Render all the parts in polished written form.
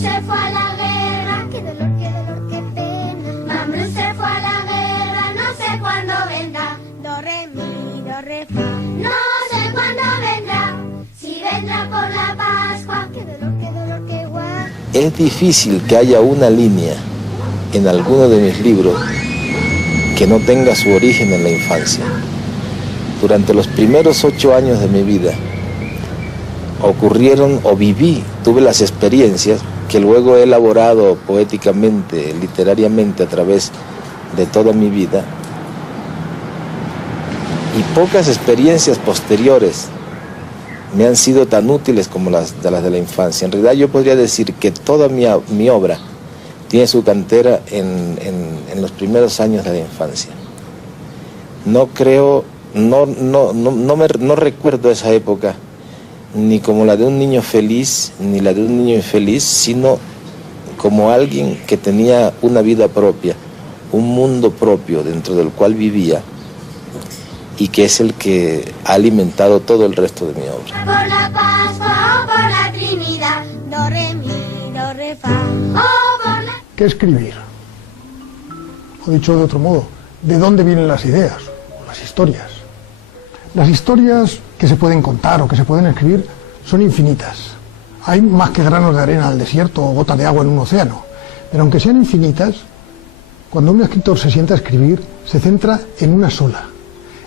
se fue a la guerra, qué dolor, qué pena. Mambrú se fue a la guerra, no sé cuándo vendrá. Do, re, mi, do, re, fa. No sé cuándo vendrá, si vendrá por la Pascua. Qué dolor, qué guay. Es difícil que haya una línea en alguno de mis libros que no tenga su origen en la infancia. Durante los primeros 8 años de mi vida ocurrieron o tuve las experiencias que luego he elaborado poéticamente, literariamente a través de toda mi vida, y pocas experiencias posteriores me han sido tan útiles como las de la infancia. En realidad yo podría decir que toda mi obra tiene su cantera en los primeros años de la infancia. No recuerdo esa época ni como la de un niño feliz, ni la de un niño infeliz, sino como alguien que tenía una vida propia, un mundo propio dentro del cual vivía, y que es el que ha alimentado todo el resto de mi obra. Por la Pascua o por la Trinidad, do, re, mi, do, re, fa. O por la... ¿Qué escribir? O dicho de otro modo, ¿de dónde vienen las ideas o las historias? Las historias que se pueden contar o que se pueden escribir son infinitas. Hay más que granos de arena al desierto o gotas de agua en un océano. Pero aunque sean infinitas, cuando un escritor se sienta a escribir, se centra en una sola,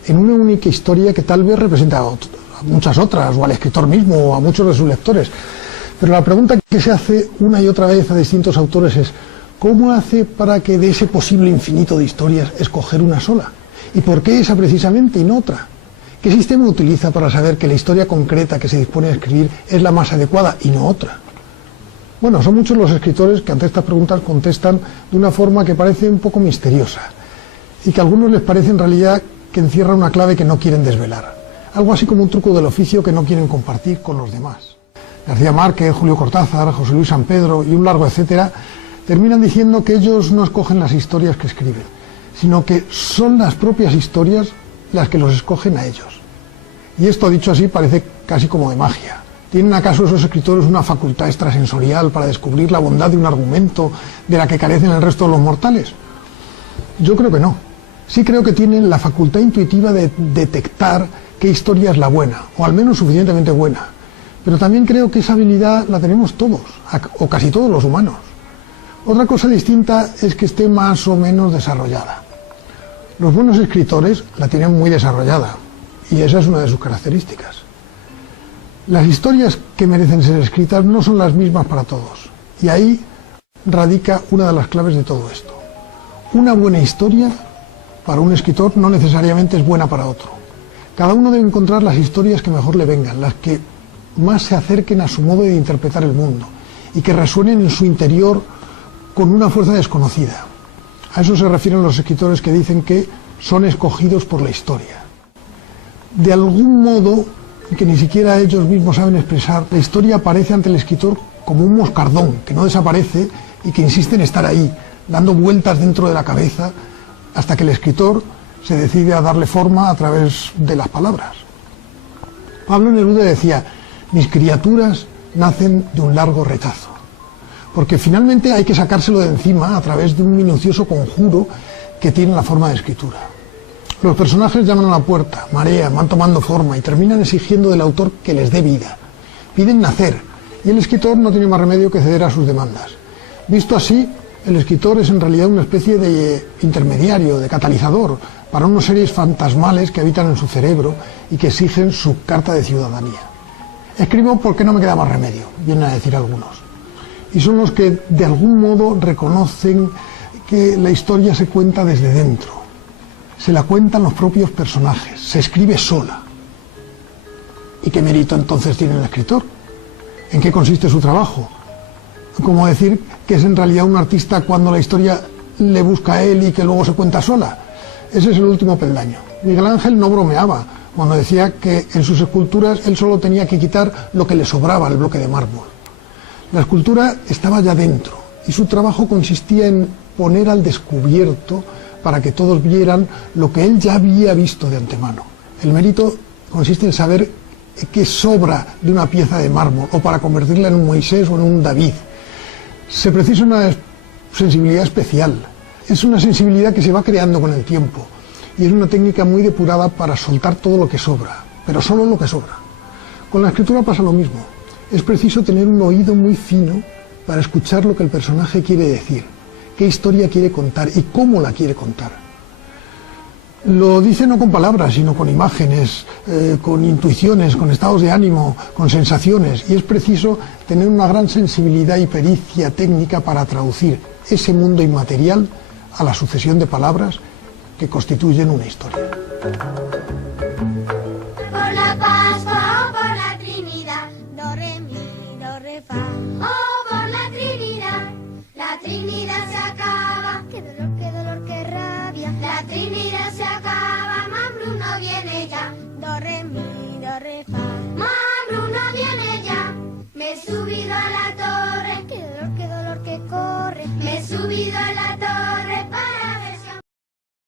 en una única historia que tal vez representa a muchas otras, o al escritor mismo, o a muchos de sus lectores. Pero la pregunta que se hace una y otra vez a distintos autores es: ¿cómo hace para que de ese posible infinito de historias escoger una sola? ¿Y por qué esa precisamente y no otra? ¿Qué sistema utiliza para saber que la historia concreta que se dispone a escribir es la más adecuada y no otra? Bueno, son muchos los escritores que ante estas preguntas contestan de una forma que parece un poco misteriosa, y que a algunos les parece en realidad que encierra una clave que no quieren desvelar. Algo así como un truco del oficio que no quieren compartir con los demás. García Márquez, Julio Cortázar, José Luis San Pedro y un largo etcétera terminan diciendo que ellos no escogen las historias que escriben, sino que son las propias historias las que los escogen a ellos. Y esto, dicho así, parece casi como de magia. ¿Tienen acaso esos escritores una facultad extrasensorial para descubrir la bondad de un argumento de la que carecen el resto de los mortales? Yo creo que no. Sí creo que tienen la facultad intuitiva de detectar qué historia es la buena, o al menos suficientemente buena. Pero también creo que esa habilidad la tenemos todos, o casi todos los humanos. Otra cosa distinta es que esté más o menos desarrollada. Los buenos escritores la tienen muy desarrollada, y esa es una de sus características. Las historias que merecen ser escritas no son las mismas para todos, y ahí radica una de las claves de todo esto. Una buena historia para un escritor no necesariamente es buena para otro. Cada uno debe encontrar las historias que mejor le vengan, las que más se acerquen a su modo de interpretar el mundo y que resuenen en su interior con una fuerza desconocida. A eso se refieren los escritores que dicen que son escogidos por la historia. De algún modo, que ni siquiera ellos mismos saben expresar, la historia aparece ante el escritor como un moscardón que no desaparece y que insiste en estar ahí, dando vueltas dentro de la cabeza, hasta que el escritor se decide a darle forma a través de las palabras. Pablo Neruda decía: mis criaturas nacen de un largo rechazo, porque finalmente hay que sacárselo de encima a través de un minucioso conjuro que tiene la forma de escritura. Los personajes llaman a la puerta, marean, van tomando forma y terminan exigiendo del autor que les dé vida. Piden nacer, y el escritor no tiene más remedio que ceder a sus demandas. Visto así, el escritor es en realidad una especie de intermediario, de catalizador, para unos seres fantasmales que habitan en su cerebro y que exigen su carta de ciudadanía. Escribo porque no me queda más remedio, vienen a decir algunos. Y son los que de algún modo reconocen que la historia se cuenta desde dentro. Se la cuentan los propios personajes, se escribe sola. ¿Y qué mérito entonces tiene el escritor? ¿En qué consiste su trabajo? ¿Cómo decir que es en realidad un artista cuando la historia le busca a él y que luego se cuenta sola? Ese es el último peldaño. Miguel Ángel no bromeaba cuando decía que en sus esculturas él solo tenía que quitar lo que le sobraba al bloque de mármol. La escultura estaba ya dentro y su trabajo consistía en poner al descubierto para que todos vieran lo que él ya había visto de antemano. El mérito consiste en saber qué sobra de una pieza de mármol, o para convertirla en un Moisés o en un David. Se precisa una sensibilidad especial. Es una sensibilidad que se va creando con el tiempo y es una técnica muy depurada para soltar todo lo que sobra, pero solo lo que sobra. Con la escritura pasa lo mismo. Es preciso tener un oído muy fino para escuchar lo que el personaje quiere decir, qué historia quiere contar y cómo la quiere contar. Lo dice no con palabras, sino con imágenes, con intuiciones, con estados de ánimo, con sensaciones, y es preciso tener una gran sensibilidad y pericia técnica para traducir ese mundo inmaterial a la sucesión de palabras que constituyen una historia. Por la Pascua o por la Trinidad, do, re, mi, do, re, fa. O por la Trinidad se acaba. Qué dolor, qué rabia. La Trinidad se acaba, Mam Bruno viene ya. Do, re, mi, do, re, fa. Mam Bruno viene ya. Me he subido a la torre. Qué dolor, qué corre. Me he subido a la torre.